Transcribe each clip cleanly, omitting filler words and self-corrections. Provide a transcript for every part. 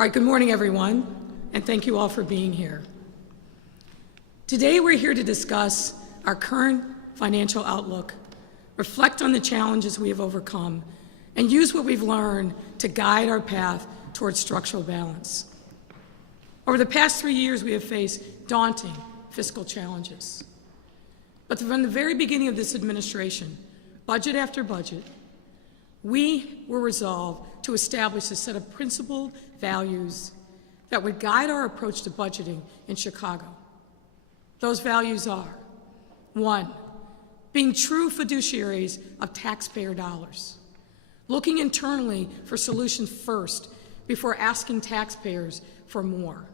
All right, good morning, everyone, and thank you all for being here. Today, we're here to discuss our current financial outlook, reflect on the challenges we have overcome, and use what we've learned to guide our path towards structural balance. Over the past 3 years, we have faced daunting fiscal challenges. But from the very beginning of this administration, budget after budget, we were resolved to establish a set of principled values that would guide our approach to budgeting in Chicago. Those values are: 1, being true fiduciaries of taxpayer dollars, looking internally for solutions first before asking taxpayers for more,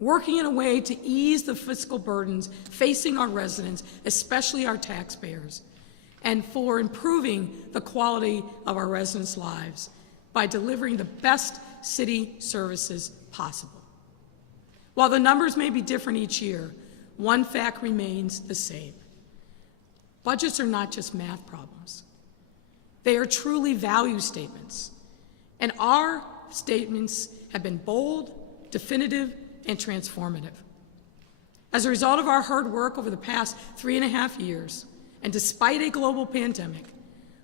working in a way to ease the fiscal burdens facing our residents, especially our taxpayers, and for improving the quality of our residents' lives by delivering the best city services possible. While the numbers may be different each year, one fact remains the same. Budgets are not just math problems. They are truly value statements, and our statements have been bold, definitive, and transformative. As a result of our hard work over the past 3.5 years, and despite a global pandemic,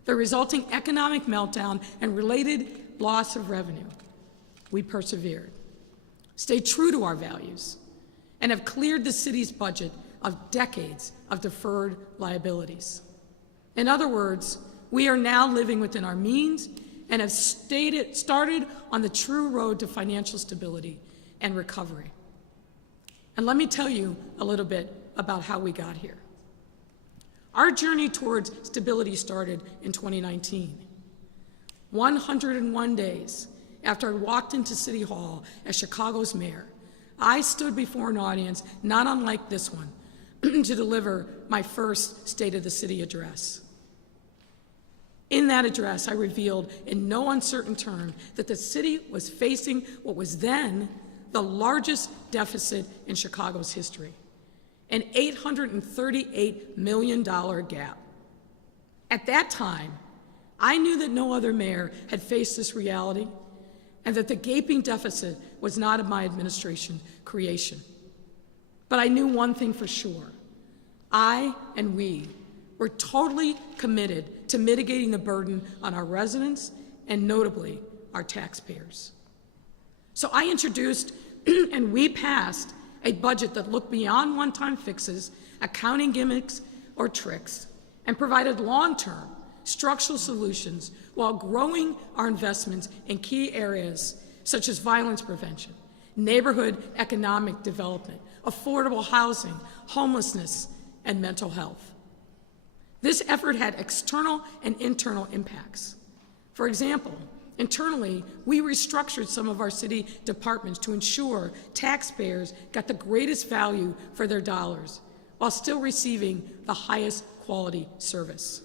the resulting economic meltdown and related loss of revenue, we persevered, stayed true to our values, and have cleared the city's budget of decades of deferred liabilities. In other words, we are now living within our means and have started on the true road to financial stability and recovery. And let me tell you a little bit about how we got here. Our journey towards stability started in 2019. 101 days after I walked into City Hall as Chicago's mayor, I stood before an audience not unlike this one to deliver my first State of the City address. In that address, I revealed in no uncertain terms that the city was facing what was then the largest deficit in Chicago's history, an $838 million gap. At that time, I knew that no other mayor had faced this reality and that the gaping deficit was not of my administration creation. But I knew one thing for sure. I and we were totally committed to mitigating the burden on our residents and notably our taxpayers. So I introduced and we passed a budget that looked beyond one-time fixes, accounting gimmicks, or tricks, and provided long-term structural solutions while growing our investments in key areas such as violence prevention, neighborhood economic development, affordable housing, homelessness, and mental health. This effort had external and internal impacts. For example, internally, we restructured some of our city departments to ensure taxpayers got the greatest value for their dollars while still receiving the highest quality service.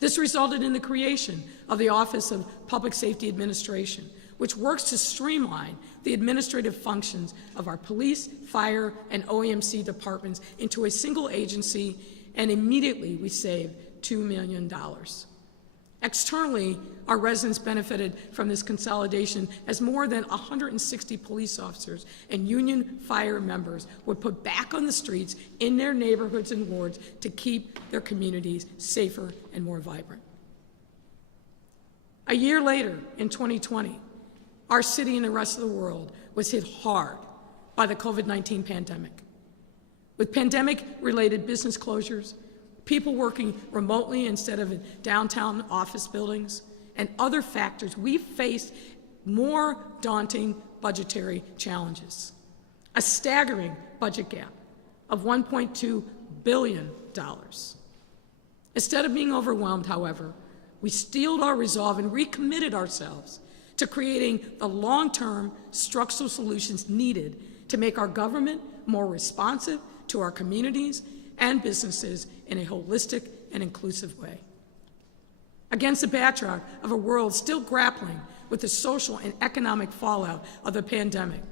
This resulted in the creation of the Office of Public Safety Administration, which works to streamline the administrative functions of our police, fire, and OEMC departments into a single agency, and immediately we saved $2 million. Externally, our residents benefited from this consolidation as more than 160 police officers and union fire members were put back on the streets in their neighborhoods and wards to keep their communities safer and more vibrant. A year later, in 2020, our city and the rest of the world was hit hard by the COVID-19 pandemic. With pandemic-related business closures, people working remotely instead of in downtown office buildings, and other factors, we faced more daunting budgetary challenges. A staggering budget gap of $1.2 billion. Instead of being overwhelmed, however, we steeled our resolve and recommitted ourselves to creating the long-term structural solutions needed to make our government more responsive to our communities and businesses in a holistic and inclusive way. Against the backdrop of a world still grappling with the social and economic fallout of the pandemic,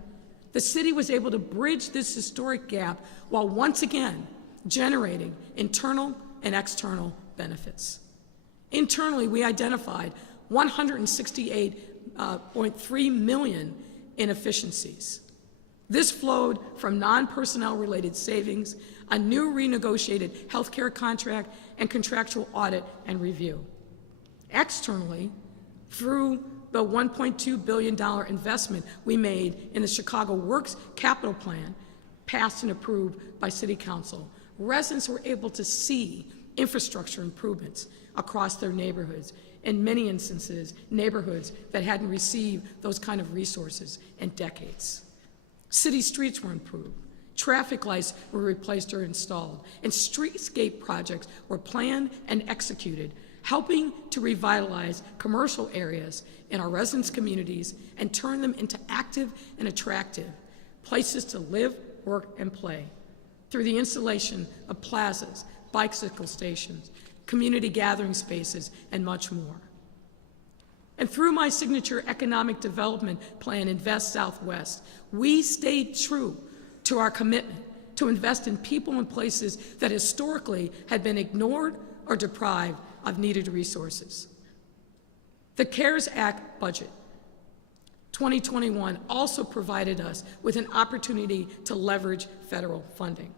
the city was able to bridge this historic gap while once again generating internal and external benefits. Internally, we identified $168.3 million inefficiencies. This flowed from non-personnel related savings, a new renegotiated healthcare contract, and contractual audit and review. Externally, through the $1.2 billion investment we made in the Chicago Works Capital Plan, passed and approved by City Council, residents were able to see infrastructure improvements across their neighborhoods, in many instances, neighborhoods that hadn't received those kind of resources in decades. City streets were improved, traffic lights were replaced or installed, and streetscape projects were planned and executed, helping to revitalize commercial areas in our residents' communities and turn them into active and attractive places to live, work, and play through the installation of plazas, bicycle stations, community gathering spaces, and much more. And through my signature economic development plan, Invest Southwest, we stayed true to our commitment to invest in people and places that historically had been ignored or deprived of needed resources. The CARES Act budget 2021 also provided us with an opportunity to leverage federal funding.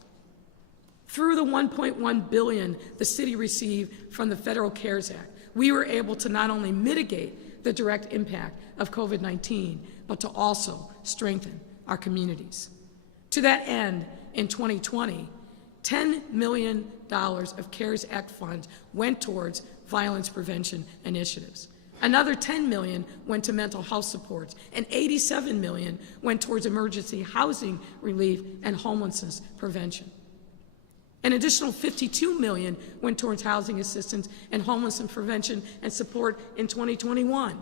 Through the $1.1 billion the city received from the Federal CARES Act, we were able to not only mitigate the direct impact of COVID-19, but to also strengthen our communities. To that end, in 2020, $10 million of CARES Act funds went towards violence prevention initiatives. Another $10 million went to mental health supports, and $87 million went towards emergency housing relief and homelessness prevention. An additional $52 million went towards housing assistance and homelessness prevention and support in 2021.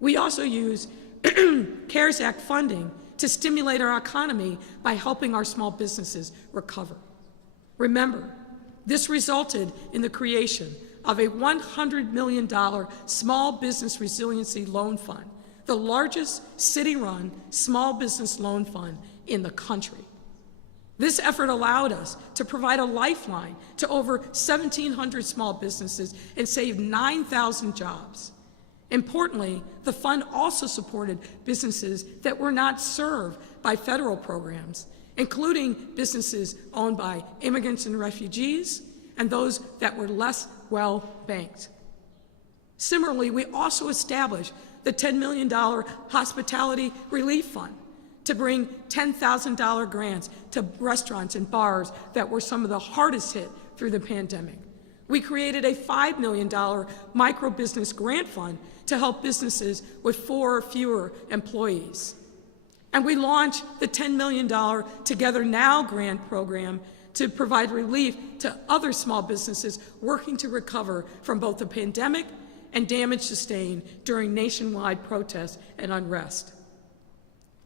We also used CARES Act funding to stimulate our economy by helping our small businesses recover. Remember, this resulted in the creation of a $100 million Small Business Resiliency Loan Fund, the largest city-run small business loan fund in the country. This effort allowed us to provide a lifeline to over 1,700 small businesses and save 9,000 jobs. Importantly, the fund also supported businesses that were not served by federal programs, including businesses owned by immigrants and refugees and those that were less well-banked. Similarly, we also established the $10 million Hospitality Relief Fund to bring $10,000 grants to restaurants and bars that were some of the hardest hit through the pandemic. We created a $5 million micro-business grant fund to help businesses with 4 or fewer employees. And we launched the $10 million Together Now grant program to provide relief to other small businesses working to recover from both the pandemic and damage sustained during nationwide protests and unrest.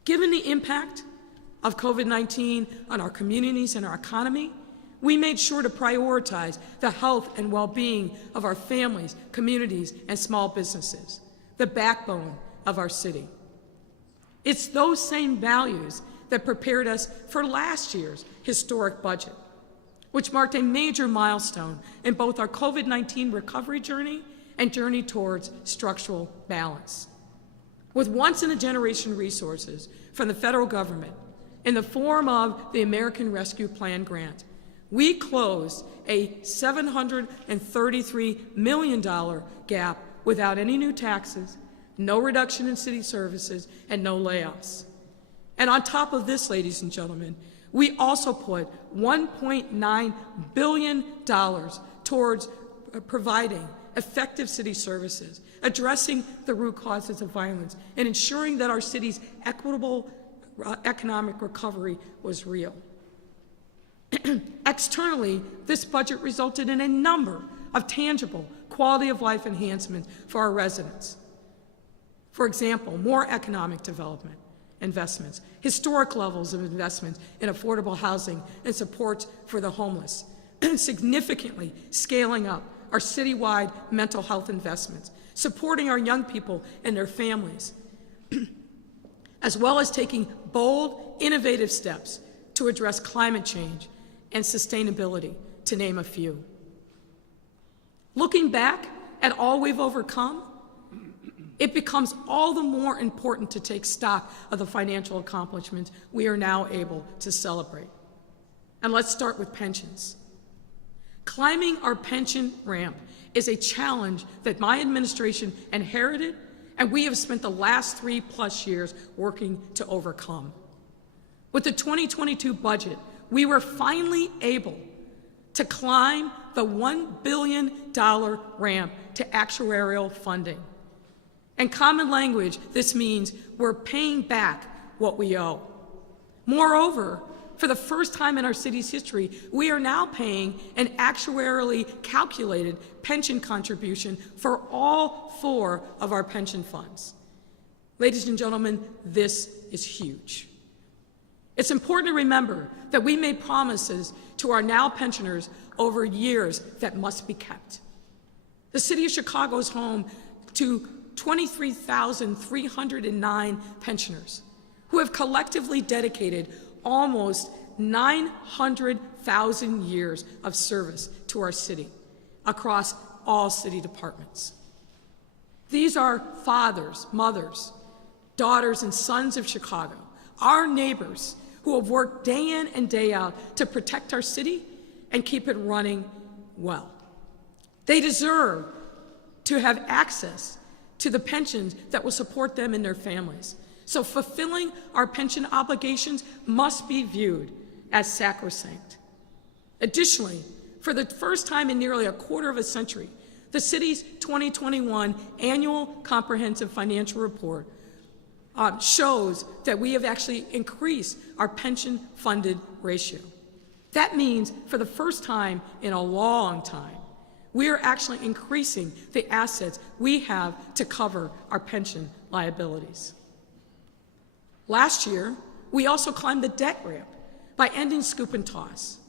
Given the impact of COVID-19 on our communities and our economy, we made sure to prioritize the health and well-being of our families, communities, and small businesses, the backbone of our city. It's those same values that prepared us for last year's historic budget, which marked a major milestone in both our COVID-19 recovery journey and journey towards structural balance. With once-in-a-generation resources from the federal government in the form of the American Rescue Plan grant, we closed a $733 million gap without any new taxes, no reduction in city services, and no layoffs. And on top of this, ladies and gentlemen, we also put $1.9 billion towards providing effective city services, addressing the root causes of violence, and ensuring that our city's equitable economic recovery was real. Externally, this budget resulted in a number of tangible quality of life enhancements for our residents. For example, more economic development investments, historic levels of investments in affordable housing and supports for the homeless, significantly scaling up our citywide mental health investments, supporting our young people and their families, as well as taking bold, innovative steps to address climate change and sustainability, to name a few. Looking back at all we've overcome, it becomes all the more important to take stock of the financial accomplishments we are now able to celebrate. And let's start with pensions. Climbing our pension ramp is a challenge that my administration inherited, and we have spent the last 3+ years working to overcome. With the 2022 budget, we were finally able to climb the $1 billion ramp to actuarial funding. In common language, this means we're paying back what we owe. Moreover, for the first time in our city's history, we are now paying an actuarially calculated pension contribution for all 4 of our pension funds. Ladies and gentlemen, this is huge. It's important to remember that we made promises to our now pensioners over years that must be kept. The City of Chicago is home to 23,309 pensioners who have collectively dedicated almost 900,000 years of service to our city across all city departments. These are fathers, mothers, daughters, and sons of Chicago, our neighbors who have worked day in and day out to protect our city and keep it running well. They deserve to have access to the pensions that will support them and their families. So fulfilling our pension obligations must be viewed as sacrosanct. Additionally, for the first time in nearly a quarter of a century, the city's 2021 annual comprehensive financial report shows that we have actually increased our pension-funded ratio. That means for the first time in a long time, we are actually increasing the assets we have to cover our pension liabilities. Last year, we also climbed the debt ramp by ending scoop and toss.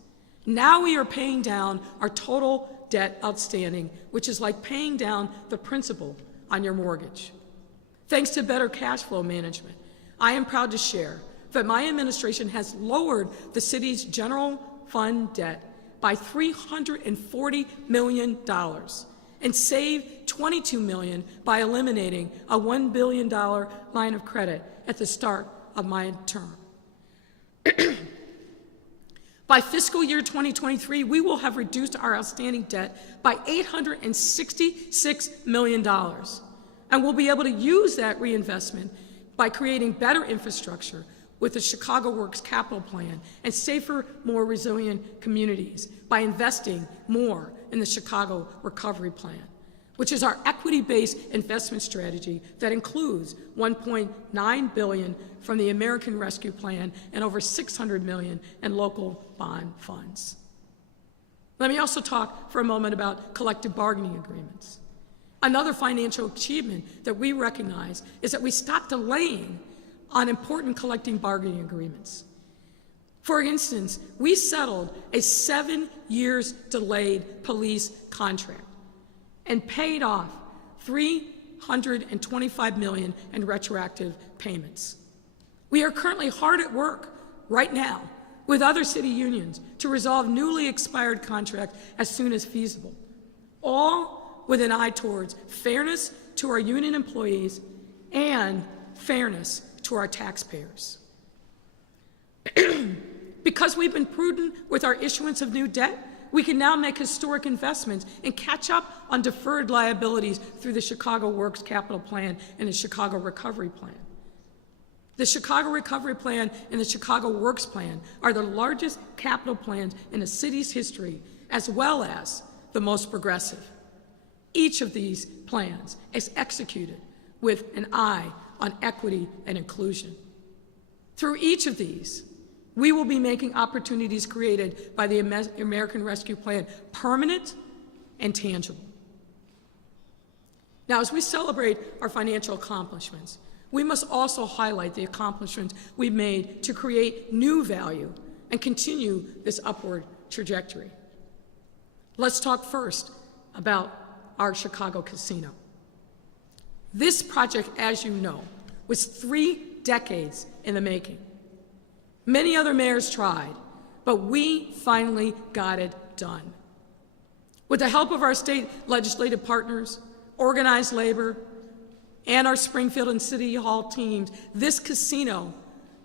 Now we are paying down our total debt outstanding, which is like paying down the principal on your mortgage. Thanks to better cash flow management, I am proud to share that my administration has lowered the city's general fund debt by $340 million and saved $22 million by eliminating a $1 billion line of credit at the start of my term. By fiscal year 2023, we will have reduced our outstanding debt by $866 million, and we'll be able to use that reinvestment by creating better infrastructure with the Chicago Works capital plan and safer, more resilient communities by investing more in the Chicago Recovery Plan, which is our equity-based investment strategy that includes $1.9 billion from the American Rescue Plan and over $600 million in local bond funds. Let me also talk for a moment about collective bargaining agreements. Another financial achievement that we recognize is that we stopped delaying on important collective bargaining agreements. For instance, we settled a 7 years delayed police contract and paid off $325 million in retroactive payments. We are currently hard at work right now with other city unions to resolve newly expired contracts as soon as feasible, all with an eye towards fairness to our union employees and fairness to our taxpayers. Because we've been prudent with our issuance of new debt, we can now make historic investments and catch up on deferred liabilities through the Chicago Works capital plan and the Chicago Recovery Plan. The Chicago Recovery Plan and the Chicago Works Plan are the largest capital plans in the city's history, as well as the most progressive. Each of these plans is executed with an eye on equity and inclusion. Through each of these, we will be making opportunities created by the American Rescue Plan permanent and tangible. Now, as we celebrate our financial accomplishments, we must also highlight the accomplishments we've made to create new value and continue this upward trajectory. Let's talk first about our Chicago casino. This project, as you know, was 3 decades in the making. Many other mayors tried, but we finally got it done. With the help of our state legislative partners, organized labor, and our Springfield and City Hall teams, this casino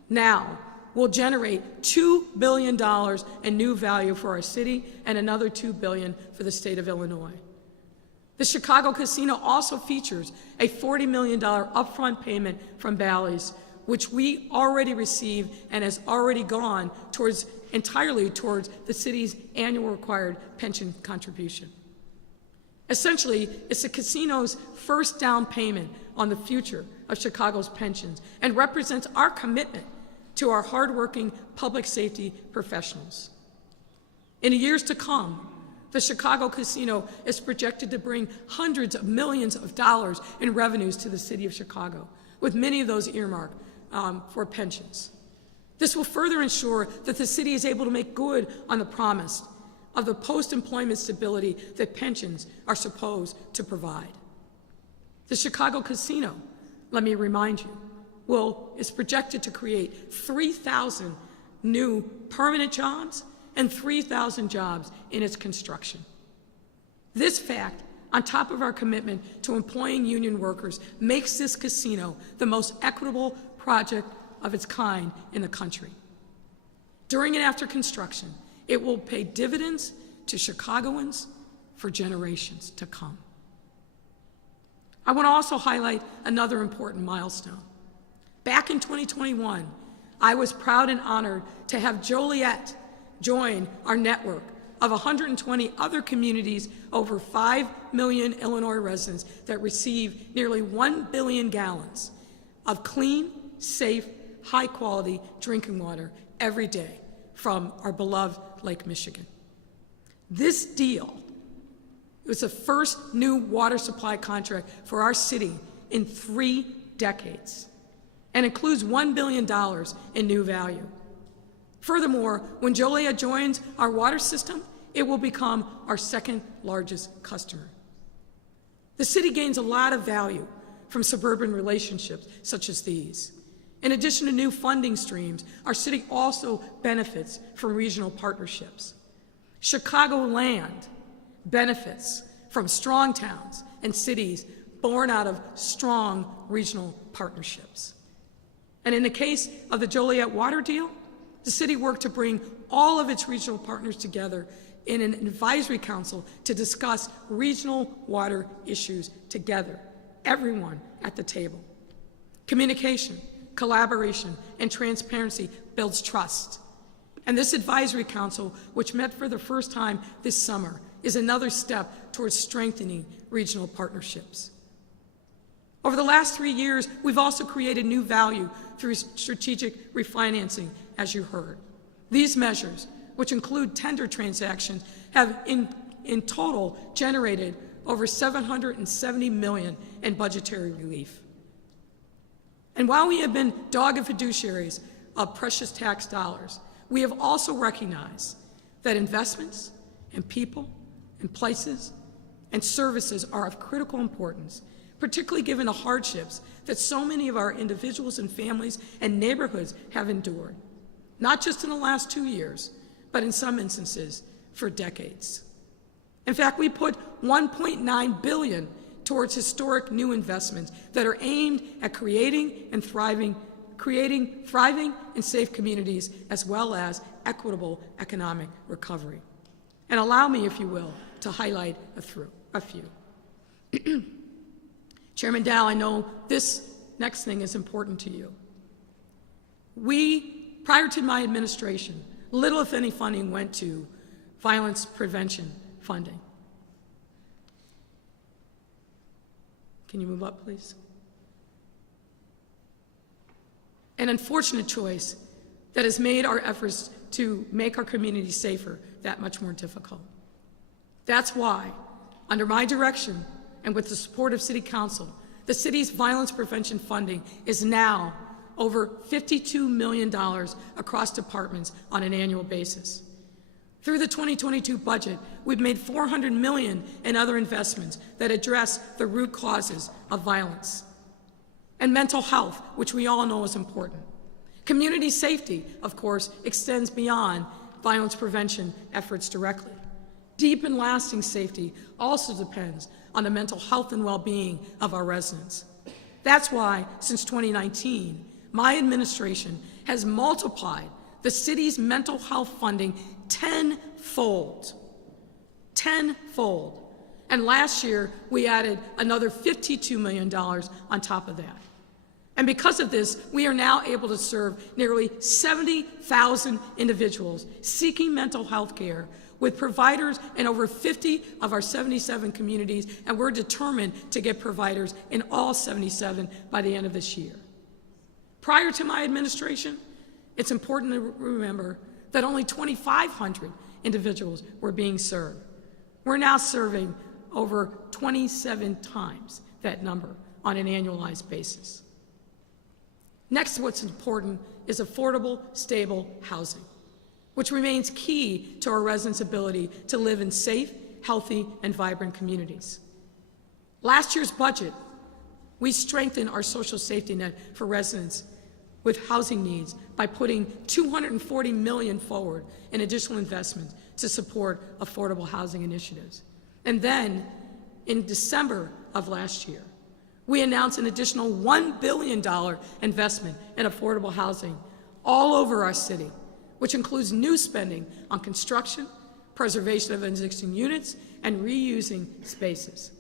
now will generate $2 billion in new value for our city and another $2 billion for the state of Illinois. The Chicago Casino also features a $40 million upfront payment from Bally's, which we already received and has already gone entirely towards the city's annual required pension contribution. Essentially, it's the casino's first down payment on the future of Chicago's pensions and represents our commitment to our hardworking public safety professionals. In the years to come, the Chicago Casino is projected to bring hundreds of millions of dollars in revenues to the city of Chicago, with many of those earmarked for pensions. This will further ensure that the city is able to make good on the promise of the post-employment stability that pensions are supposed to provide. The Chicago Casino, let me remind you, is projected to create 3,000 new permanent jobs and 3,000 jobs in its construction. This fact, on top of our commitment to employing union workers, makes this casino the most equitable project of its kind in the country. During and after construction, it will pay dividends to Chicagoans for generations to come. I want to also highlight another important milestone. Back in 2021, I was proud and honored to have Joliet join our network of 120 other communities, over 5 million Illinois residents that receive nearly 1 billion gallons of clean, safe, high-quality drinking water every day from our beloved Lake Michigan. This deal was the first new water supply contract for our city in 3 decades and includes $1 billion in new value. Furthermore, when Joliet joins our water system, it will become our second largest customer. The city gains a lot of value from suburban relationships such as these. In addition to new funding streams, our city also benefits from regional partnerships. Chicagoland benefits from strong towns and cities born out of strong regional partnerships. And in the case of the Joliet water deal, the city worked to bring all of its regional partners together in an advisory council to discuss regional water issues together, everyone at the table. Communication, collaboration, and transparency builds trust. And this advisory council, which met for the first time this summer, is another step towards strengthening regional partnerships. Over the last 3 years, we've also created new value through strategic refinancing, as you heard. These measures, which include tender transactions, have in total generated over $770 million in budgetary relief. And while we have been dogged fiduciaries of precious tax dollars, we have also recognized that investments in people, in places, and services are of critical importance, particularly given the hardships that so many of our individuals and families and neighborhoods have endured, not just in the last 2 years, but in some instances for decades. In fact, we put $1.9 billion towards historic new investments that are aimed at creating thriving and safe communities, as well as equitable economic recovery. And allow me, if you will, to highlight a few. Chairman Dow, I know this next thing is important to you. Prior to my administration, little if any funding went to violence prevention funding. Can you move up, please? An unfortunate choice that has made our efforts to make our community safer that much more difficult. That's why, under my direction and with the support of City Council, the city's violence prevention funding is now over $52 million across departments on an annual basis. Through the 2022 budget, we've made $400 million in other investments that address the root causes of violence. And mental health, which we all know is important. Community safety, of course, extends beyond violence prevention efforts directly. Deep and lasting safety also depends on the mental health and well-being of our residents. That's why, since 2019, my administration has multiplied the city's mental health funding tenfold. Tenfold. And last year, we added another $52 million on top of that. And because of this, we are now able to serve nearly 70,000 individuals seeking mental health care with providers in over 50 of our 77 communities, and we're determined to get providers in all 77 by the end of this year. Prior to my administration, it's important to remember that only 2,500 individuals were being served. We're now serving over 27 times that number on an annualized basis. Next, what's important is affordable, stable housing, which remains key to our residents' ability to live in safe, healthy, and vibrant communities. Last year's budget, we strengthened our social safety net for residents with housing needs by putting $240 million forward in additional investments to support affordable housing initiatives. And then, in December of last year, we announced an additional $1 billion investment in affordable housing all over our city, which includes new spending on construction, preservation of existing units, and reusing spaces.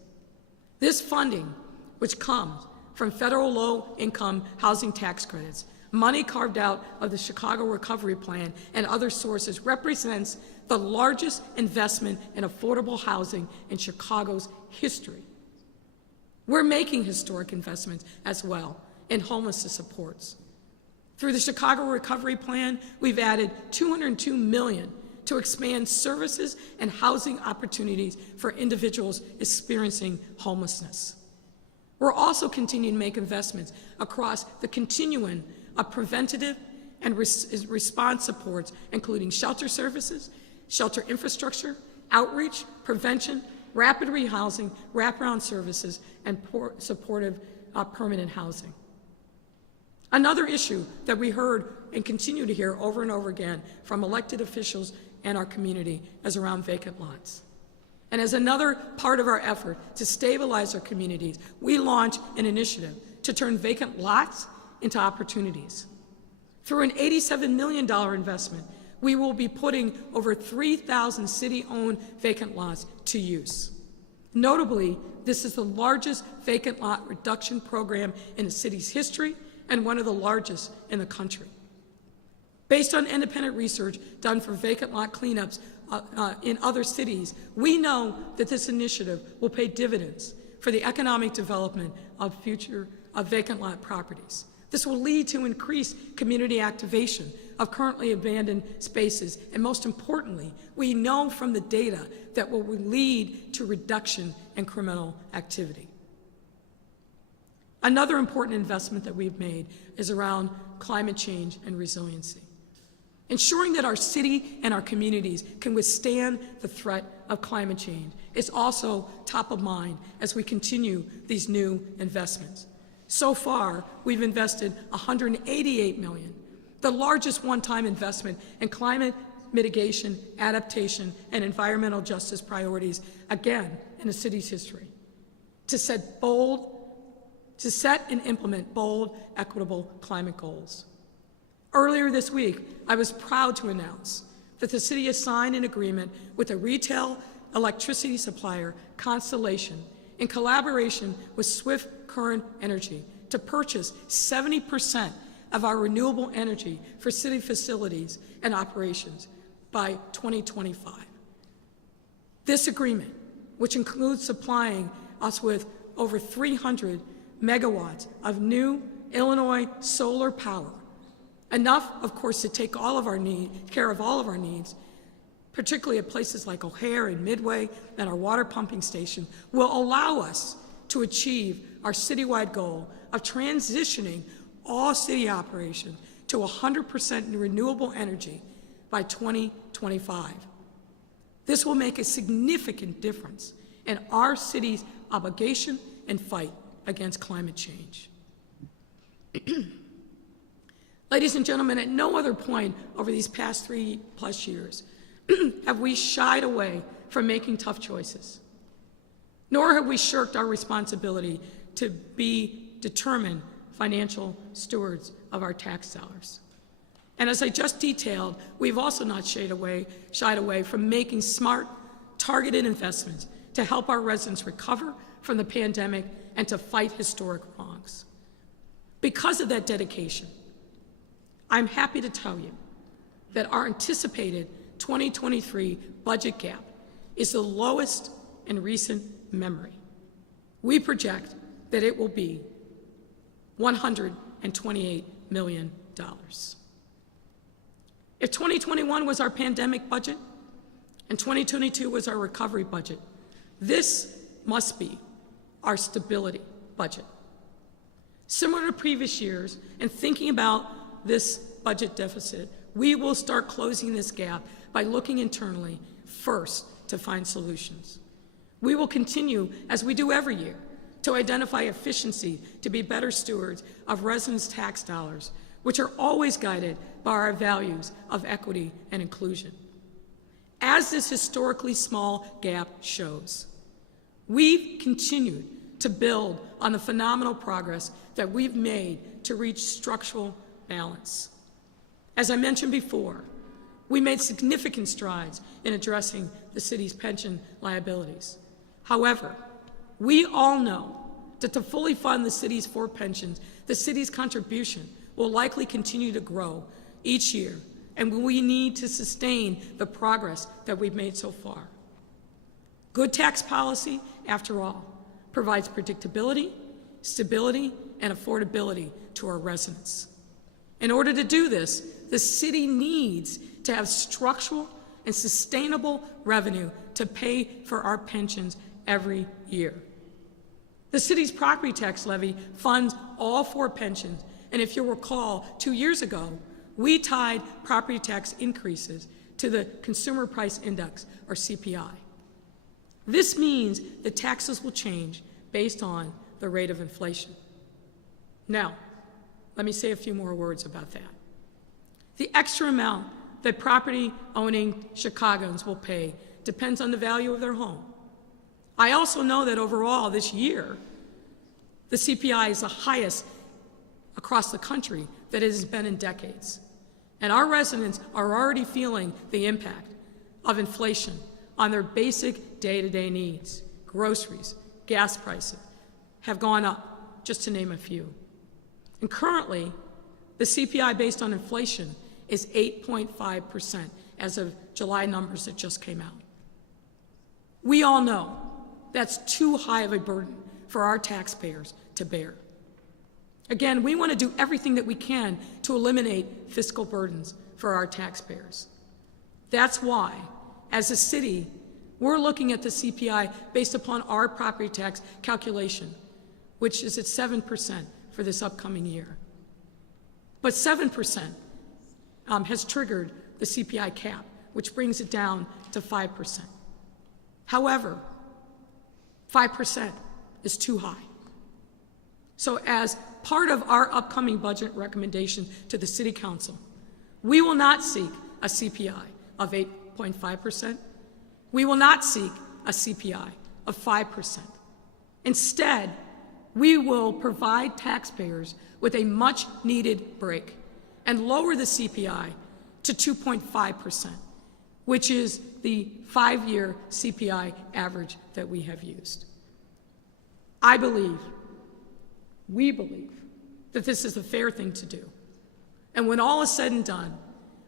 This funding, which comes from federal low-income housing tax credits, money carved out of the Chicago Recovery Plan, and other sources, represents the largest investment in affordable housing in Chicago's history. We're making historic investments as well in homelessness supports. Through the Chicago Recovery Plan, we've added $202 million to expand services and housing opportunities for individuals experiencing homelessness. We're also continuing to make investments across the continuum of preventative and response supports, including shelter services, shelter infrastructure, outreach, prevention, rapid rehousing, wraparound services, and supportive permanent housing. Another issue that we heard and continue to hear over and over again from elected officials and our community is around vacant lots. And as another part of our effort to stabilize our communities, we launched an initiative to turn vacant lots into opportunities. Through an $87 million investment, we will be putting over 3,000 city-owned vacant lots to use. Notably, this is the largest vacant lot reduction program in the city's history and one of the largest in the country. Based on independent research done for vacant lot cleanups in other cities, we know that this initiative will pay dividends for the economic development of future vacant lot properties. This will lead to increased community activation of currently abandoned spaces, and most importantly, we know from the data that will lead to reduction in criminal activity. Another important investment that we've made is around climate change and resiliency. Ensuring that our city and our communities can withstand the threat of climate change is also top of mind as we continue these new investments. So far, we've invested $188 million, the largest one-time investment in climate mitigation, adaptation, and environmental justice priorities, again, in the city's history, to set and implement bold, equitable climate goals. Earlier this week, I was proud to announce that the city has signed an agreement with a retail electricity supplier, Constellation, in collaboration with Swift Current Energy, to purchase 70% of our renewable energy for city facilities and operations by 2025. This agreement, which includes supplying us with over 300 megawatts of new Illinois solar power, enough, of course, to take care of all of our needs, particularly at places like O'Hare and Midway and our water pumping station, will allow us to achieve our citywide goal of transitioning all city operations to 100% renewable energy by 2025. This will make a significant difference in our city's obligation and fight against climate change. Ladies and gentlemen, at no other point over these past 3+ years have we shied away from making tough choices, nor have we shirked our responsibility to be determined financial stewards of our tax dollars. And as I just detailed, we've also not shied away from making smart, targeted investments to help our residents recover from the pandemic and to fight historic wrongs. Because of that dedication, I'm happy to tell you that our anticipated 2023 budget gap is the lowest in recent memory. We project that it will be $128 million. If 2021 was our pandemic budget and 2022 was our recovery budget, this must be our stability budget. Similar to previous years, and thinking about this budget deficit, we will start closing this gap by looking internally first to find solutions. We will continue, as we do every year, to identify efficiency to be better stewards of residents' tax dollars, which are always guided by our values of equity and inclusion. As this historically small gap shows, we've continued to build on the phenomenal progress that we've made to reach structural balance. As I mentioned before, we made significant strides in addressing the city's pension liabilities. However, we all know that to fully fund the city's 4 pensions, the city's contribution will likely continue to grow each year, and we need to sustain the progress that we've made so far. Good tax policy, after all, provides predictability, stability, and affordability to our residents. In order to do this, the city needs to have structural and sustainable revenue to pay for our pensions every year. The city's property tax levy funds all 4 pensions, and if you'll recall, 2 years ago, we tied property tax increases to the Consumer Price Index, or CPI. This means the taxes will change based on the rate of inflation. Now, let me say a few more words about that. The extra amount that property-owning Chicagoans will pay depends on the value of their home. I also know that overall this year, the CPI is the highest across the country that it has been in decades. And our residents are already feeling the impact of inflation on their basic day-to-day needs. Groceries, gas prices have gone up, just to name a few. And currently, the CPI based on inflation is 8.5% as of July numbers that just came out. We all know that's too high of a burden for our taxpayers to bear. Again, we want to do everything that we can to eliminate fiscal burdens for our taxpayers. That's why, as a city, we're looking at the CPI based upon our property tax calculation, which is at 7% for this upcoming year. But 7% has triggered the CPI cap, which brings it down to 5%. However, 5% is too high. So as part of our upcoming budget recommendation to the City Council, we will not seek a CPI of 8.5%. We will not seek a CPI of 5%. Instead, we will provide taxpayers with a much-needed break and lower the CPI to 2.5%, which is the 5-year CPI average that we have used. We believe that this is a fair thing to do. And when all is said and done,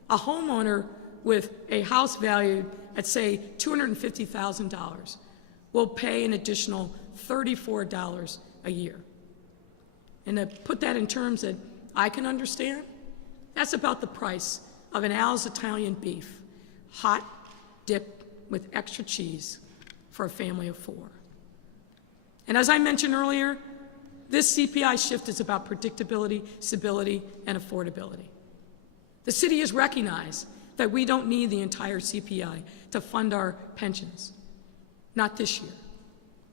a homeowner with a house valued at, say, $250,000 will pay an additional $34 a year. And to put that in terms that I can understand, that's about the price of an Al's Italian beef, hot, dipped with extra cheese for a family of 4. And as I mentioned earlier, this CPI shift is about predictability, stability, and affordability. The city has recognized that we don't need the entire CPI to fund our pensions, not this year.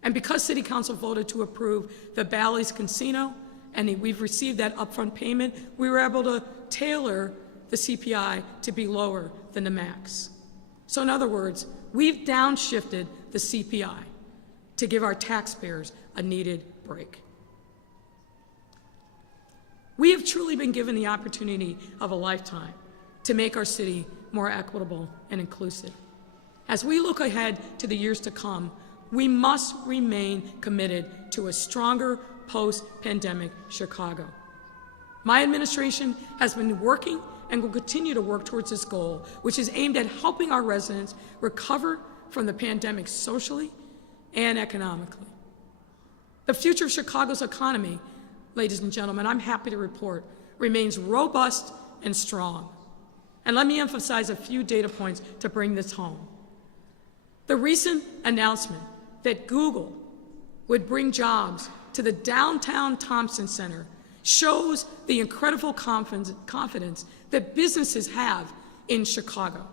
And because City Council voted to approve the Bally's Casino, and we've received that upfront payment, we were able to tailor the CPI to be lower than the max. So in other words, we've downshifted the CPI to give our taxpayers a needed break. have truly been given the opportunity of a lifetime to make our city more equitable and inclusive. As we look ahead to the years to come, we must remain committed to a stronger post-pandemic Chicago. My administration has been working and will continue to work towards this goal, which is aimed at helping our residents recover from the pandemic socially and economically. The future of Chicago's economy, ladies and gentlemen, I'm happy to report, remains robust and strong. And let me emphasize a few data points to bring this home. The recent announcement that Google would bring jobs to the downtown Thompson Center shows the incredible confidence that businesses have in Chicago.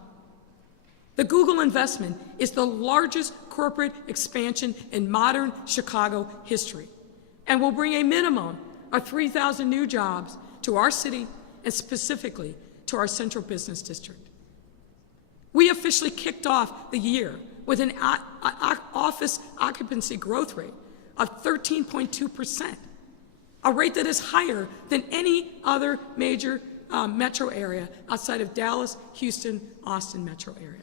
The Google investment is the largest corporate expansion in modern Chicago history and will bring a minimum of 3,000 new jobs to our city and specifically to our central business district. We officially kicked off the year with an office occupancy growth rate of 13.2%, a rate that is higher than any other major metro area outside of Dallas, Houston, Austin metro area.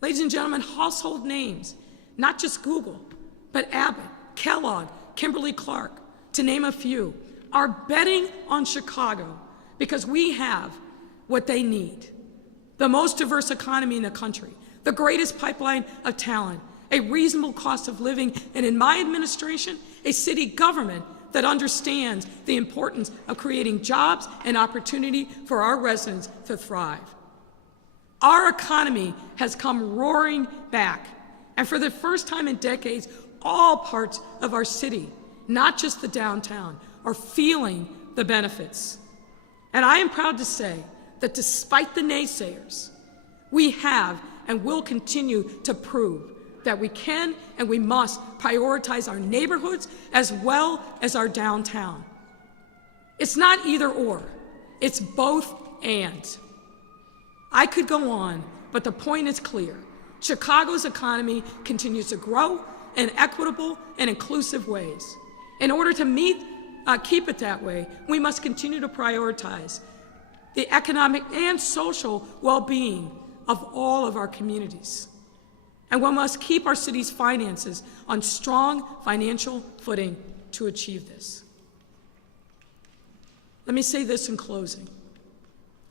Ladies and gentlemen, household names, not just Google, but Abbott, Kellogg, Kimberly-Clark, to name a few, are betting on Chicago because we have what they need: the most diverse economy in the country, the greatest pipeline of talent, a reasonable cost of living, and in my administration, a city government that understands the importance of creating jobs and opportunity for our residents to thrive. Our economy has come roaring back, and for the first time in decades, all parts of our city, not just the downtown, are feeling the benefits. And I am proud to say that despite the naysayers, we have and will continue to prove that we can and we must prioritize our neighborhoods as well as our downtown. It's not either or, it's both and. I could go on, but the point is clear. Chicago's economy continues to grow in equitable and inclusive ways. In order to keep it that way, we must continue to prioritize the economic and social well-being of all of our communities. And we must keep our city's finances on strong financial footing to achieve this. Let me say this in closing.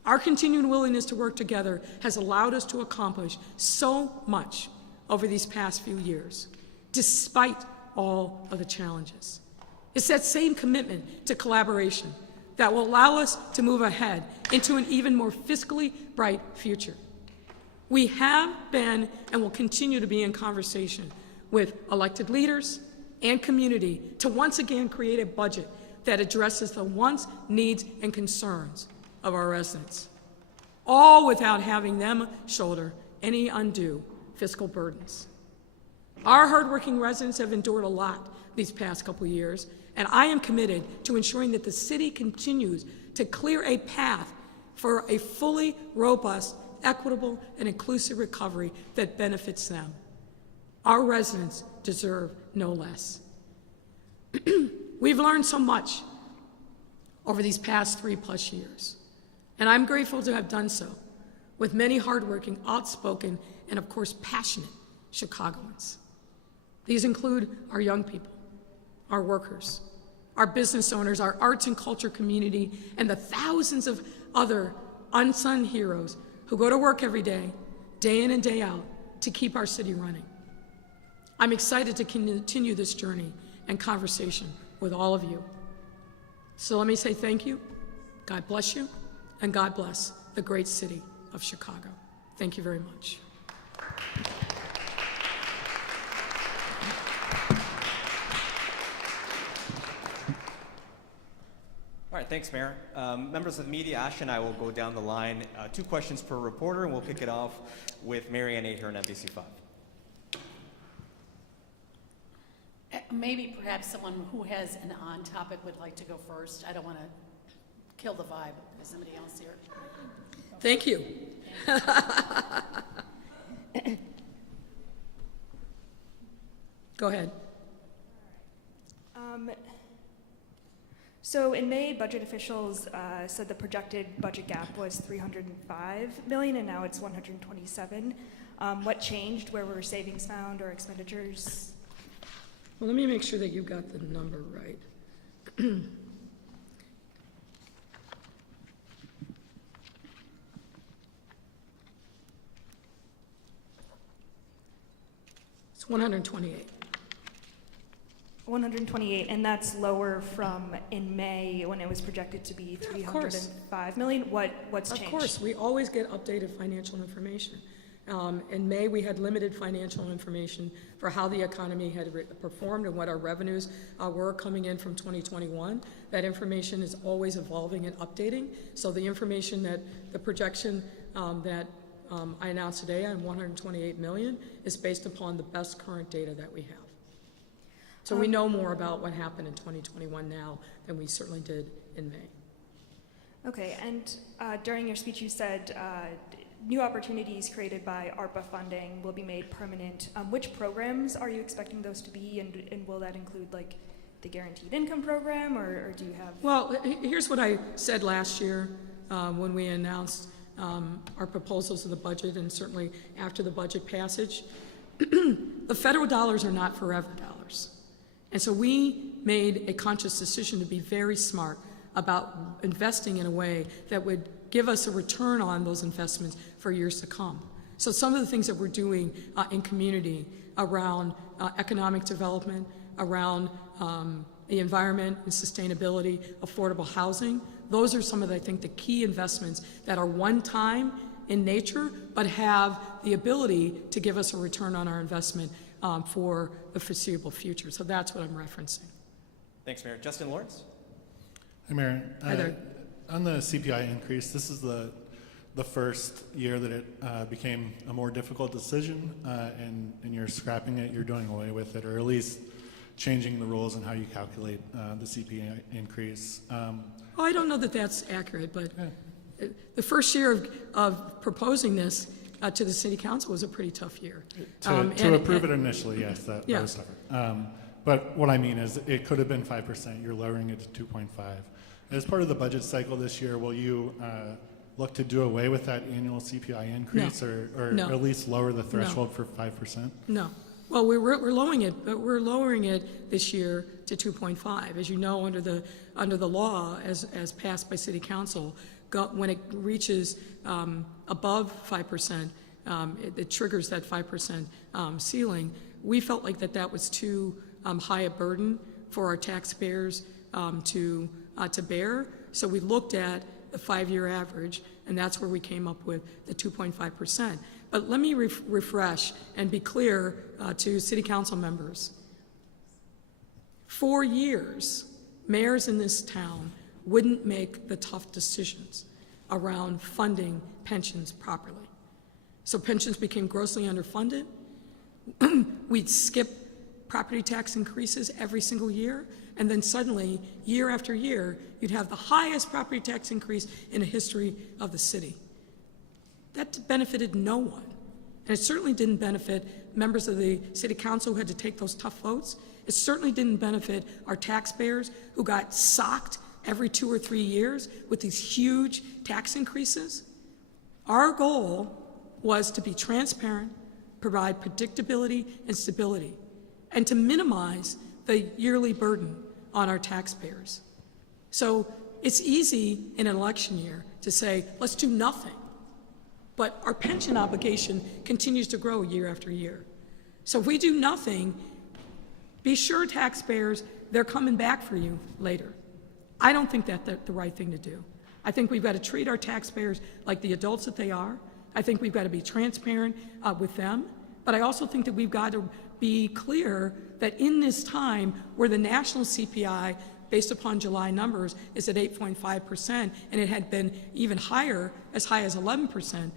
Our continued willingness to work together has allowed us to accomplish so much over these past few years, despite all of the challenges. It's that same commitment to collaboration that will allow us to move ahead into an even more fiscally bright future. We have been and will continue to be in conversation with elected leaders and community to once again create a budget that addresses the wants, needs, and concerns of our residents, all without having them shoulder any undue fiscal burdens. Our hardworking residents have endured a lot these past couple years, and I am committed to ensuring that the city continues to clear a path for a fully robust, equitable, and inclusive recovery that benefits them. Our residents deserve no less. We've learned so much over these past 3+ years, and I'm grateful to have done so with many hardworking, outspoken, and of course passionate Chicagoans. These include our young people, our workers, our business owners, our arts and culture community, and the thousands of other unsung heroes who go to work every day in and day out, to keep our city running. I'm excited to continue this journey and conversation with all of you. So let me say thank you, God bless you, and God bless the great city of Chicago. Thank you very much. All right, thanks, Mayor. Members of the media, Ash and I will go down the line. 2 questions per reporter, and we'll kick it off with Mary Ann Aher on NBC5. Maybe perhaps someone who has an on topic would like to go first. I don't want to kill the vibe. Is somebody else here? Thank you. Go ahead. So in May, budget officials said the projected budget gap was 305 million, and now it's 127. What changed? Where were savings found or expenditures? Well, let me make sure that you got the number right. It's 128. 128, and that's lower from in May when it was projected to be Yeah, of course. 305 million. What's changed? Of course, we always get updated financial information. In May, we had limited financial information for how the economy had performed and what our revenues were coming in from 2021. That information is always evolving and updating. So the information that, the projection that I announced today on 128 million is based upon the best current data that we have. So we know more about what happened in 2021 now than we certainly did in May. Okay, and during your speech you said new opportunities created by ARPA funding will be made permanent. Which programs are you expecting those to be, and will that include like the guaranteed income program, or do you have? Well, here's what I said last year when we announced our proposals of the budget, and certainly after the budget passage. The federal dollars are not forever dollars. And so we made a conscious decision to be very smart about investing in a way that would give us a return on those investments for years to come. So some of the things that we're doing in community around economic development, around the environment and sustainability, affordable housing, those are some of, I think, the key investments that are one-time in nature, but have the ability to give us a return on our investment for the foreseeable future. So that's what I'm referencing. Thanks, Mayor. Justin Lawrence? Hi, Mayor. Hi there. On the CPI increase, this is the first year that it became a more difficult decision, and you're scrapping it, you're doing away with it, or at least changing the rules on how you calculate the CPI increase. Well, I don't know that that's accurate, but Yeah. the first year of proposing this to the city council was a pretty tough year. To approve it initially, yes, that Yeah. was tougher. But what I mean is it could have been 5%. You're lowering it to 2.5. As part of the budget cycle this year, will you look to do away with that annual CPI increase, or No. at least lower the threshold for 5%? No. Well, we're lowering it, but we're lowering it this year to 2.5. As you know, under the law, as passed by City Council, when it reaches above 5%, it triggers that 5% ceiling. We felt like that was too high a burden for our taxpayers to bear. So we looked at the 5-year average, and that's where we came up with the 2.5%. But let me refresh and be clear to City Council members. For years, mayors in this town wouldn't make the tough decisions around funding pensions properly. So pensions became grossly underfunded. We'd skip property tax increases every single year, and then suddenly, year after year, you'd have the highest property tax increase in the history of the city. That benefited no one. And it certainly didn't benefit members of the city council who had to take those tough votes. It certainly didn't benefit our taxpayers who got socked every 2 or 3 years with these huge tax increases. Our goal was to be transparent, provide predictability and stability, and to minimize the yearly burden on our taxpayers. So it's easy in an election year to say, let's do nothing. But our pension obligation continues to grow year after year. So if we do nothing, be sure, taxpayers, they're coming back for you later. I don't think that's the right thing to do. I think we've got to treat our taxpayers like the adults that they are. I think we've got to be transparent with them. But I also think that we've got to be clear that in this time where the national CPI, based upon July numbers, is at 8.5%, and it had been even higher, as high as 11%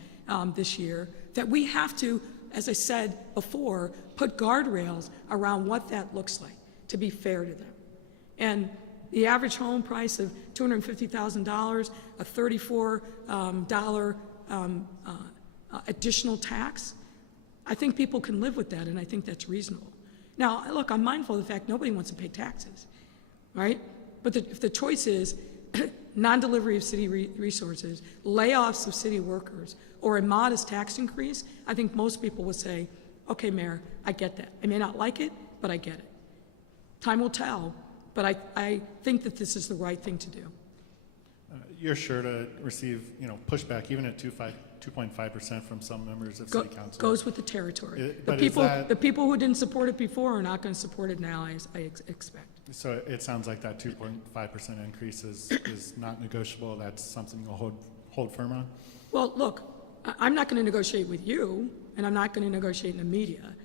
this year, that we have to, as I said before, put guardrails around what that looks like to be fair to them. And the average home price of $250,000, a $34 additional tax, I think people can live with that, and I think that's reasonable. Now, look, I'm mindful of the fact nobody wants to pay taxes, right? But if the choice is non-delivery of city resources, layoffs of city workers, or a modest tax increase, I think most people will say, okay, Mayor, I get that. I may not like it, but I get it. Time will tell, but I think that this is the right thing to do. You're sure to receive, pushback even at 2.5% from some members of City Council. Goes with the territory. But The people who didn't support it before are not going to support it now, I expect. So it sounds like that 2.5% increase is not negotiable. That's something you'll hold firm on? Well, look, I'm not going to negotiate with you, and I'm not going to negotiate in the media,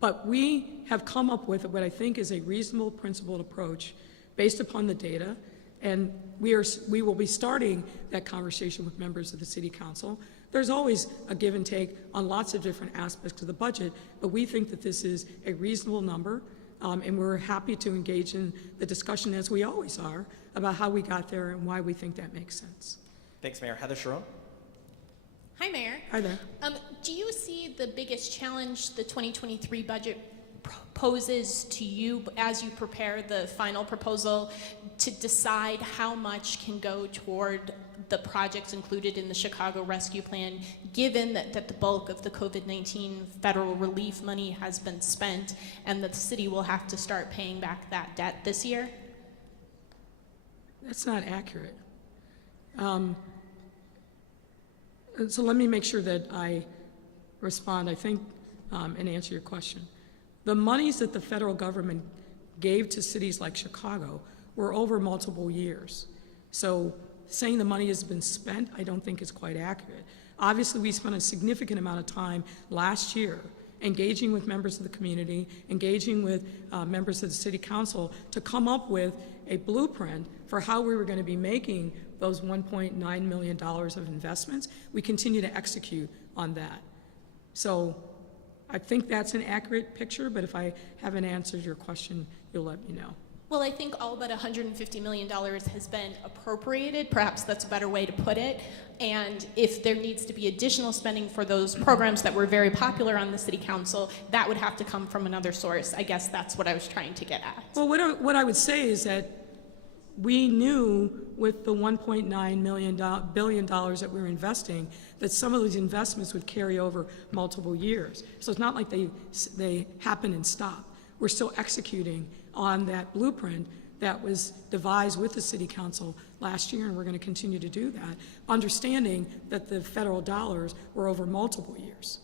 but we have come up with what I think is a reasonable, principled approach based upon the data, and we will be starting that conversation with members of the City Council. There's always a give and take on lots of different aspects of the budget, but we think that this is a reasonable number, and we're happy to engage in the discussion, as we always are, about how we got there and why we think that makes sense. Thanks, Mayor. Heather Sharon? Hi, Mayor. Hi there. Do you see the biggest challenge the 2023 budget poses to you as you prepare the final proposal to decide how much can go toward the projects included in the Chicago Rescue Plan, given that the bulk of the COVID-19 federal relief money has been spent and that the city will have to start paying back that debt this year? That's not accurate. So let me make sure that I respond, I think, and answer your question. The monies that the federal government gave to cities like Chicago were over multiple years. So saying the money has been spent, I don't think is quite accurate. Obviously, we spent a significant amount of time last year engaging with members of the community, engaging with members of the City Council to come up with a blueprint for how we were going to be making those $1.9 million of investments. We continue to execute on that. So I think that's an accurate picture, but if I haven't answered your question, you'll let me know. Well, I think all but $150 million has been appropriated. Perhaps that's a better way to put it. And if there needs to be additional spending for those programs that were very popular on the City Council, that would have to come from another source. I guess that's what I was trying to get at. Well, what I would say is that we knew with the $1.9 billion that we were investing that some of these investments would carry over multiple years. So it's not like they happen and stop. We're still executing on that blueprint that was devised with the City Council last year, and we're going to continue to do that, understanding that the federal dollars were over multiple years.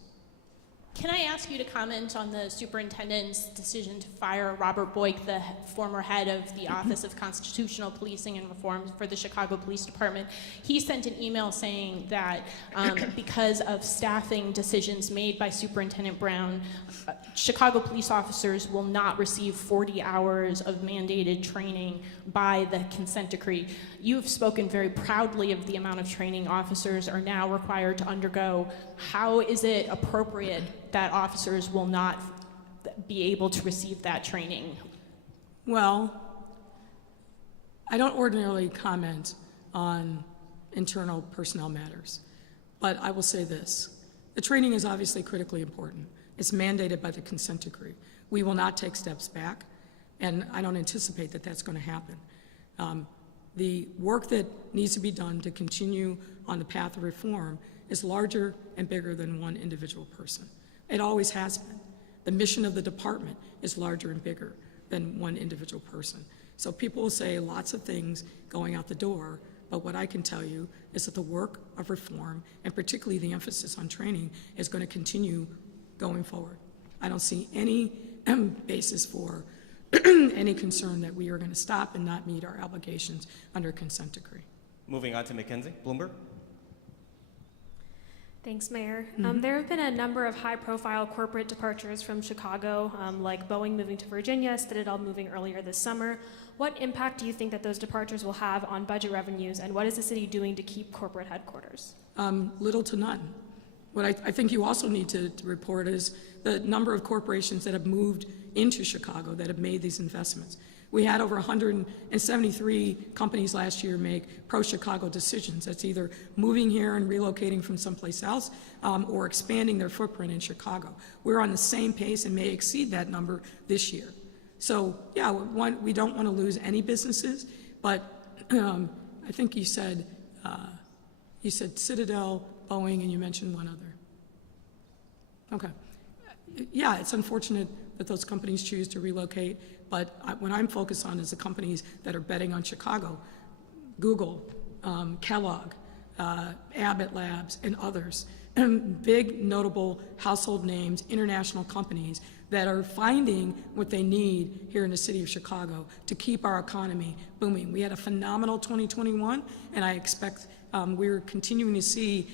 Can I ask you to comment on the superintendent's decision to fire Robert Boyk, the former head of the Office of Constitutional Policing and Reform for the Chicago Police Department? He sent an email saying that because of staffing decisions made by Superintendent Brown, Chicago police officers will not receive 40 hours of mandated training by the consent decree. You've spoken very proudly of the amount of training officers are now required to undergo. How is it appropriate that officers will not be able to receive that training? Well, I don't ordinarily comment on internal personnel matters, but I will say this. The training is obviously critically important. It's mandated by the consent decree. We will not take steps back, and I don't anticipate that that's going to happen. The work that needs to be done to continue on the path of reform is larger and bigger than one individual person. It always has been. The mission of the department is larger and bigger than one individual person. So people will say lots of things going out the door, but what I can tell you is that the work of reform, and particularly the emphasis on training, is going to continue going forward. I don't see any basis for any concern that we are going to stop and not meet our obligations under consent decree. Moving on to Mackenzie Bloomberg. Thanks, Mayor. There have been a number of high-profile corporate departures from Chicago, like Boeing moving to Virginia, Citadel moving earlier this summer. What impact do you think that those departures will have on budget revenues, and what is the city doing to keep corporate headquarters? Little to none. What I think you also need to report is the number of corporations that have moved into Chicago that have made these investments. We had over 173 companies last year make pro-Chicago decisions. That's either moving here and relocating from someplace else or expanding their footprint in Chicago. We're on the same pace and may exceed that number this year. So, yeah, we don't want to lose any businesses, but I think you said Citadel, Boeing, and you mentioned one other. Okay. Yeah, it's unfortunate that those companies choose to relocate, but what I'm focused on is the companies that are betting on Chicago, Google, Kellogg, Abbott Labs, and others. Big, notable household names, international companies that are finding what they need here in the city of Chicago to keep our economy booming. We had a phenomenal 2021, and I expect we're continuing to see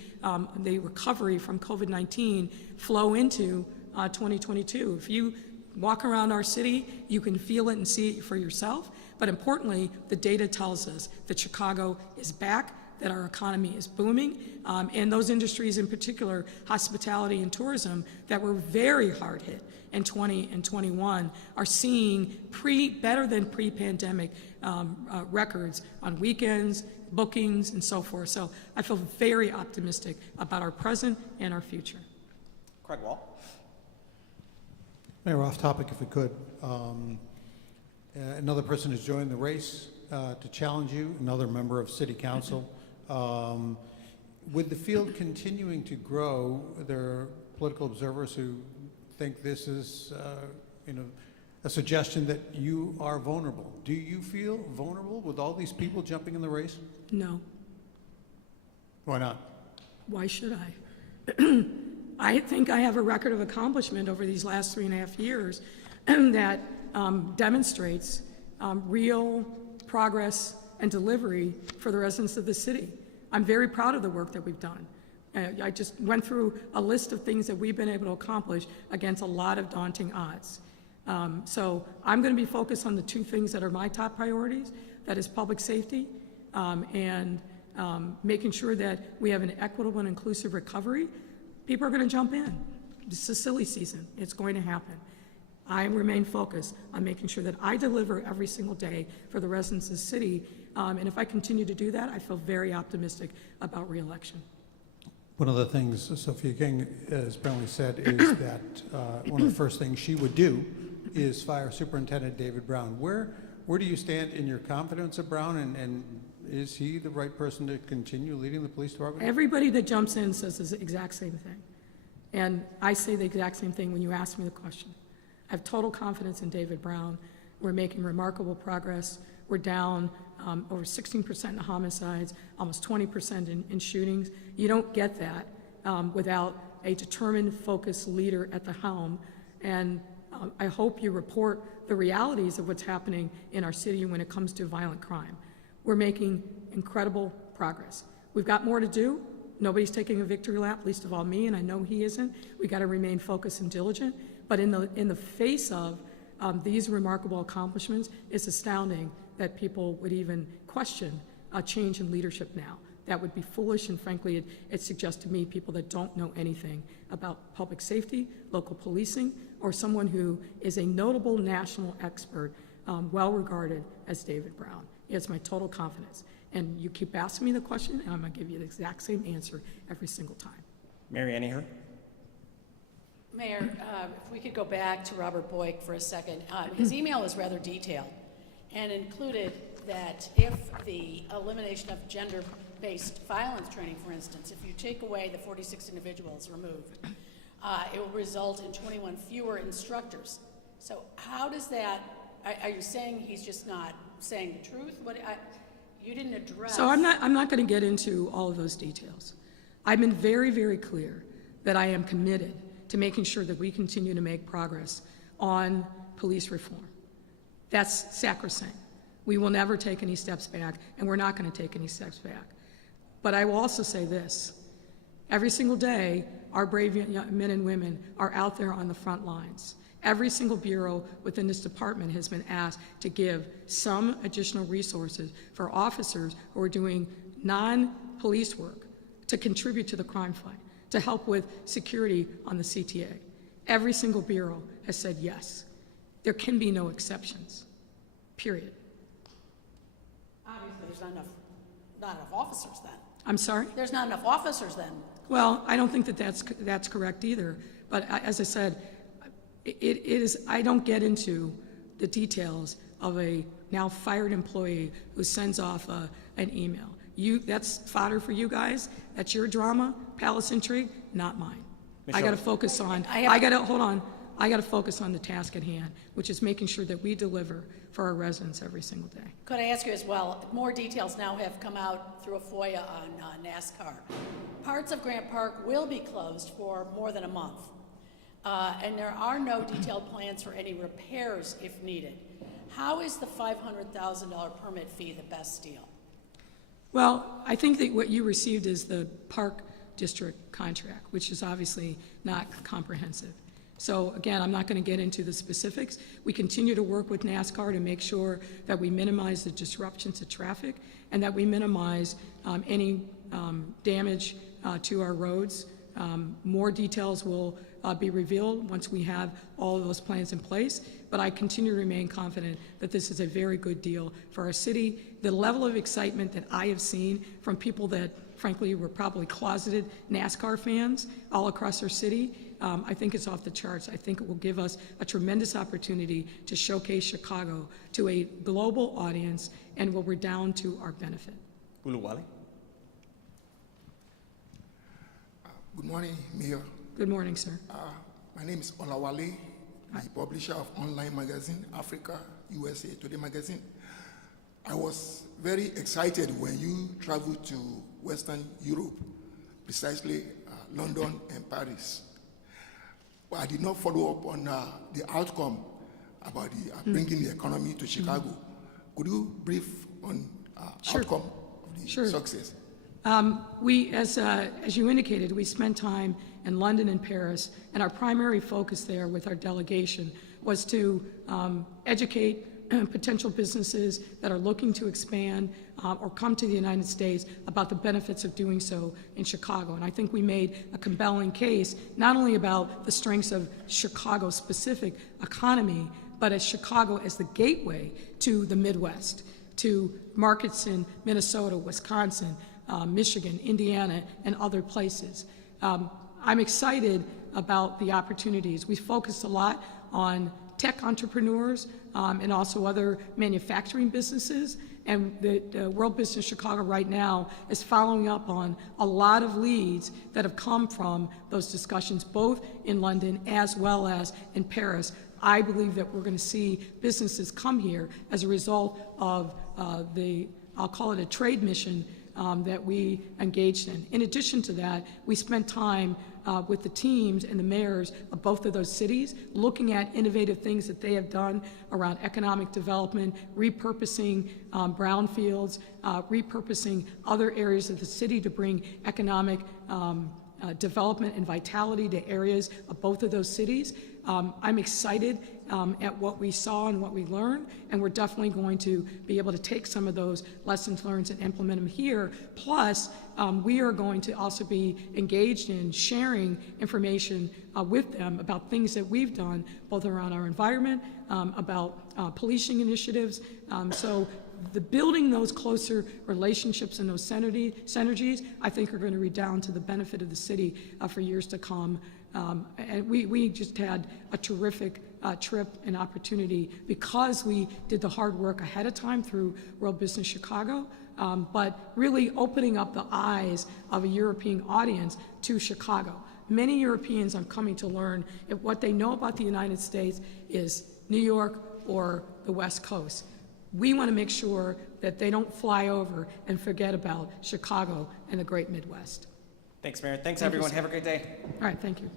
the recovery from COVID-19 flow into 2022. If you walk around our city, you can feel it and see it for yourself. But importantly, the data tells us that Chicago is back, that our economy is booming, and those industries in particular, hospitality and tourism, that were very hard hit in 20 and 21, are seeing better than pre-pandemic records on weekends, bookings, and so forth. So I feel very optimistic about our present and our future. Craig Wall. Mayor, off topic if we could. Another person has joined the race to challenge you, another member of City Council. With the field continuing to grow, there are political observers who think this is a suggestion that you are vulnerable. Do you feel vulnerable with all these people jumping in the race? No. Why not? Why should I? I think I have a record of accomplishment over these last 3.5 years that demonstrates real progress and delivery for the residents of the city. I'm very proud of the work that we've done. I just went through a list of things that we've been able to accomplish against a lot of daunting odds. So I'm going to be focused on the two things that are my top priorities, that is public safety and making sure that we have an equitable and inclusive recovery. People are going to jump in. This is silly season. It's going to happen. I remain focused on making sure that I deliver every single day for the residents of the city. And if I continue to do that, I feel very optimistic about re-election. One of the things Sophia King has apparently said is that one of the first things she would do is fire Superintendent David Brown. Where do you stand in your confidence of Brown, and is he the right person to continue leading the police department? Everybody that jumps in says the exact same thing. And I say the exact same thing when you ask me the question. I have total confidence in David Brown. We're making remarkable progress. We're down over 16% in homicides, almost 20% in shootings. You don't get that without a determined, focused leader at the helm. And I hope you report the realities of what's happening in our city when it comes to violent crime. We're making incredible progress. We've got more to do. Nobody's taking a victory lap, least of all me, and I know he isn't. We've got to remain focused and diligent. But in the face of these remarkable accomplishments, it's astounding that people would even question a change in leadership now. That would be foolish, and frankly, it suggests to me people that don't know anything about public safety, local policing, or someone who is a notable national expert, well regarded as David Brown. It's my total confidence. And you keep asking me the question, and I'm going to give you the exact same answer every single time. Mary Ann Aher. Mayor, if we could go back to Robert Boyk for a second. His email was rather detailed and included that if the elimination of gender-based violence training, for instance, if you take away the 46 individuals removed, it will result in 21 fewer instructors. So how does that, are you saying he's just not saying the truth? You didn't address. So I'm not going to get into all of those details. I've been very, very clear that I am committed to making sure that we continue to make progress on police reform. That's sacrosanct. We will never take any steps back, and we're not going to take any steps back. But I will also say this. Every single day, our brave men and women are out there on the front lines. Every single bureau within this department has been asked to give some additional resources for officers who are doing non-police work to contribute to the crime fight, to help with security on the CTA. Every single bureau has said yes. There can be no exceptions, period. Obviously, there's not enough officers then. I'm sorry? There's not enough officers then. Well, I don't think that that's correct either. But as I said, it is. I don't get into the details of a now fired employee who sends off an email. That's fodder for you guys. That's your drama, palace intrigue, not mine. I got to focus on, hold on. I got to focus on the task at hand, which is making sure that we deliver for our residents every single day. Could I ask you as well, more details now have come out through a FOIA on NASCAR. Parts of Grant Park will be closed for more than a month, and there are no detailed plans for any repairs if needed. How is the $500,000 permit fee the best deal? Well, I think that what you received is the Park District contract, which is obviously not comprehensive. So again, I'm not going to get into the specifics. We continue to work with NASCAR to make sure that we minimize the disruptions to traffic and that we minimize any damage to our roads. More details will be revealed once we have all of those plans in place, but I continue to remain confident that this is a very good deal for our city. The level of excitement that I have seen from people that frankly were probably closeted NASCAR fans all across our city, I think it's off the charts. I think it will give us a tremendous opportunity to showcase Chicago to a global audience and will redound to our benefit. Uluwale. Good morning, Mayor. Good morning, sir. My name is Olawale, the publisher of online magazine Africa USA Today magazine. I was very excited when you traveled to Western Europe, precisely London and Paris. But I did not follow up on the outcome about the, bringing the economy to Chicago. Could you brief on outcome of the success? As you indicated, we spent time in London and Paris, and our primary focus there with our delegation was to educate potential businesses that are looking to expand or come to the United States about the benefits of doing so in Chicago. And I think we made a compelling case, not only about the strengths of Chicago's specific economy, but as Chicago as the gateway to the Midwest, to markets in Minnesota, Wisconsin, Michigan, Indiana, and other places. I'm excited about the opportunities. We focused a lot on tech entrepreneurs and also other manufacturing businesses. And the World Business Chicago right now is following up on a lot of leads that have come from those discussions, both in London as well as in Paris. I believe that we're going to see businesses come here as a result of I'll call it a trade mission that we engaged in. In addition to that, we spent time with the teams and the mayors of both of those cities looking at innovative things that they have done around economic development, repurposing brownfields, repurposing other areas of the city to bring economic development and vitality to areas of both of those cities. I'm excited at what we saw and what we learned, and we're definitely going to be able to take some of those lessons learned and implement them here. Plus, we are going to also be engaged in sharing information with them about things that we've done, both around our environment, about policing initiatives. So the building those closer relationships and those synergies, I think are going to redound to the benefit of the city for years to come. And we just had a terrific trip and opportunity because we did the hard work ahead of time through World Business Chicago, but really opening up the eyes of a European audience to Chicago. Many Europeans are coming to learn if what they know about the United States is New York or the West Coast. We want to make sure that they don't fly over and forget about Chicago and the great Midwest. Thanks, Mayor. Thanks, everyone. Have a great day. All right, thank you.